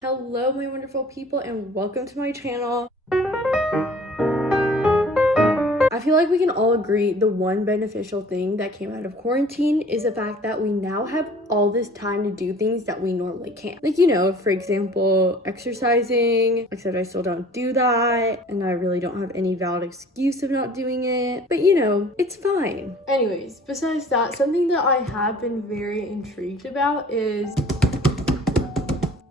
Hello my wonderful people and welcome to my channel. I feel like we can all agree the one beneficial thing that came out of quarantine is the fact that we now have all this time to do things that we normally can't. Like, for example, exercising, except I still don't do that and I really don't have any valid excuse of not doing it. But it's fine. Anyways, besides that, something that I have been very intrigued about is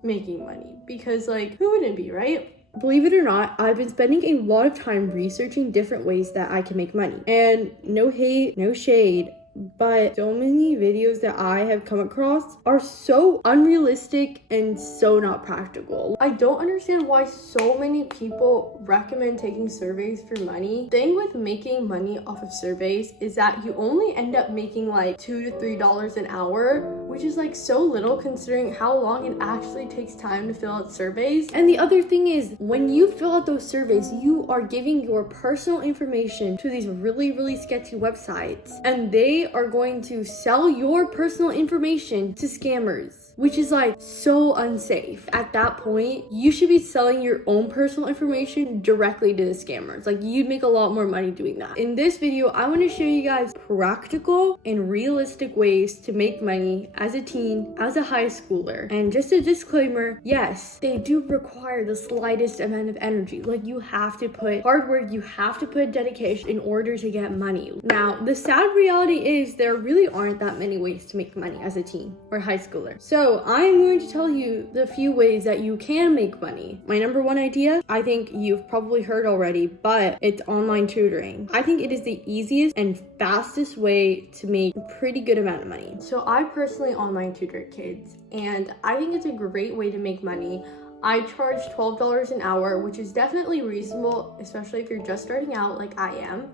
making money, because who wouldn't be, right? Believe it or not, I've been spending a lot of time researching different ways that I can make money. And no hate, no shade, but so many videos that I have come across are so unrealistic and so not practical. I don't understand why so many people recommend taking surveys for money. The thing with making money off of surveys is that you only end up making $2 to $3 an hour, which is so little considering how long it actually takes time to fill out surveys. And the other thing is, when you fill out those surveys, you are giving your personal information to these really sketchy websites, and they are going to sell your personal information to scammers, which is so unsafe. At that point, you should be selling your own personal information directly to the scammers. You'd make a lot more money doing that. In this video, I want to show you guys practical and realistic ways to make money as a teen, as a high schooler. And just a disclaimer, yes, they do require the slightest amount of energy. You have to put hard work, you have to put dedication in order to get money. Now, the sad reality is there really aren't that many ways to make money as a teen or high schooler. So I'm going to tell you the few ways that you can make money. My number one idea, I think you've probably heard already, but it's online tutoring. I think it is the easiest and fastest way to make a pretty good amount of money. So I personally online tutor kids, and I think it's a great way to make money. I charge $12 an hour, which is definitely reasonable, especially if you're just starting out like I am.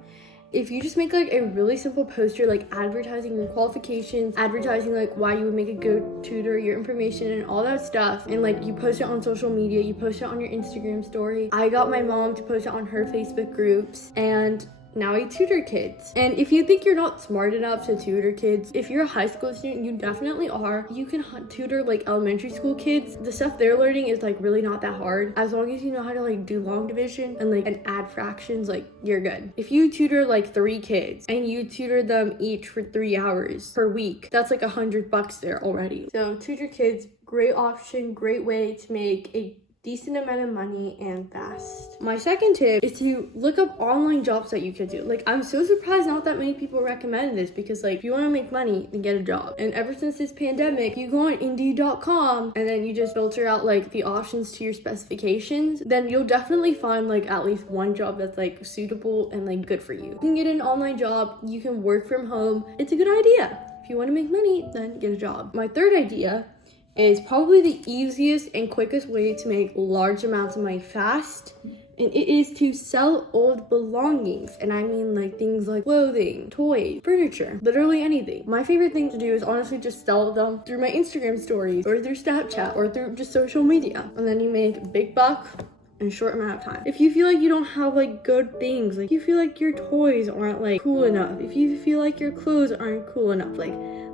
If you just make a really simple poster, advertising your qualifications, advertising why you would make a good tutor, your information and all that stuff, and you post it on social media, you post it on your Instagram story. I got my mom to post it on her Facebook groups, and now I tutor kids. And if you think you're not smart enough to tutor kids, if you're a high school student, you definitely are. You can tutor elementary school kids. The stuff they're learning is really not that hard. As long as you know how to do long division and add fractions, you're good. If you tutor 3 kids and you tutor them each for 3 hours per week, that's $100 there already. So tutor kids, great option, great way to make a decent amount of money and fast. My second tip is to look up online jobs that you can do. I'm so surprised not that many people recommend this, because if you want to make money, then get a job. And ever since this pandemic, you go on Indeed.com and then you just filter out the options to your specifications, then you'll definitely find at least one job that's suitable and good for you. You can get an online job, you can work from home. It's a good idea. If you want to make money, then get a job. My third idea is probably the easiest and quickest way to make large amounts of money fast, and it is to sell old belongings. And I mean things like clothing, toys, furniture, literally anything. My favorite thing to do is honestly just sell them through my Instagram stories or through Snapchat or through just social media, and then you make a big buck in a short amount of time. If you feel you don't have good things, if you feel your toys aren't cool enough, if you feel your clothes aren't cool enough,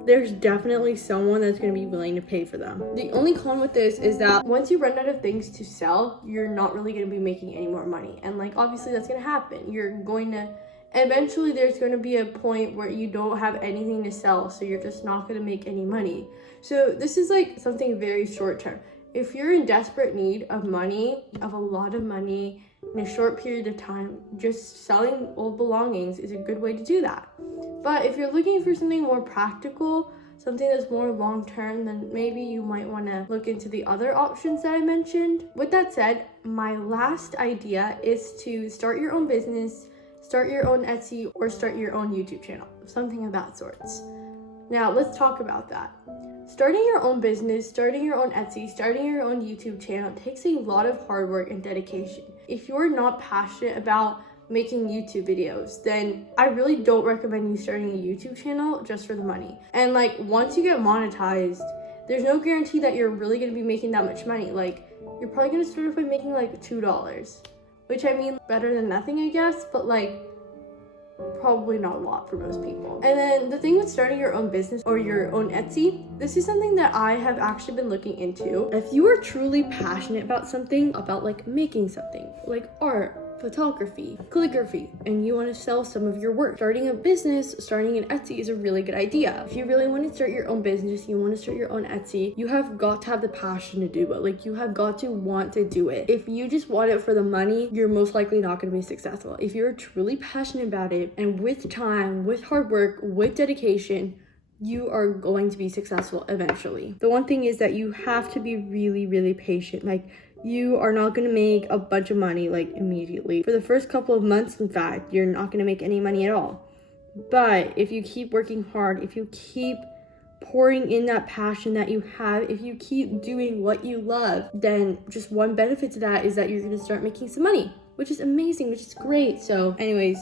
there's definitely someone that's going to be willing to pay for them. The only con with this is that once you run out of things to sell, you're not really going to be making any more money. And obviously that's going to happen. Eventually there's going to be a point where you don't have anything to sell, so you're just not going to make any money. So this is something very short term. If you're in desperate need of money, of a lot of money, in a short period of time, just selling old belongings is a good way to do that. But if you're looking for something more practical, something that's more long-term, then maybe you might want to look into the other options that I mentioned. With that said, my last idea is to start your own business, start your own Etsy, or start your own YouTube channel, something of that sorts. Now, let's talk about that. Starting your own business, starting your own Etsy, starting your own YouTube channel takes a lot of hard work and dedication. If you're not passionate about making YouTube videos, then I really don't recommend you starting a YouTube channel just for the money. And once you get monetized, there's no guarantee that you're really going to be making that much money. You're probably going to start off by making $2, which I mean better than nothing, I guess, but probably not a lot for most people. And then the thing with starting your own business or your own Etsy, this is something that I have actually been looking into. If you are truly passionate about something, about like making something, like art, photography, calligraphy, and you want to sell some of your work, starting a business, starting an Etsy is a really good idea. If you really want to start your own business, you want to start your own Etsy, you have got to have the passion to do it. Like, you have got to want to do it. If you just want it for the money, you're most likely not going to be successful. If you're truly passionate about it, and with time, with hard work, with dedication, you are going to be successful eventually. The one thing is that you have to be really, really patient. Like, you are not going to make a bunch of money like immediately. For the first couple of months, in fact, you're not going to make any money at all. But if you keep working hard, if you keep pouring in that passion that you have, if you keep doing what you love, then just one benefit to that is that you're going to start making some money, which is amazing, which is great. So anyways,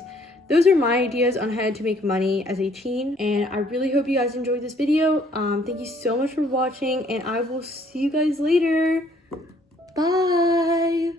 those are my ideas on how to make money as a teen, and I really hope you guys enjoyed this video. Thank you so much for watching, and I will see you guys later. Bye.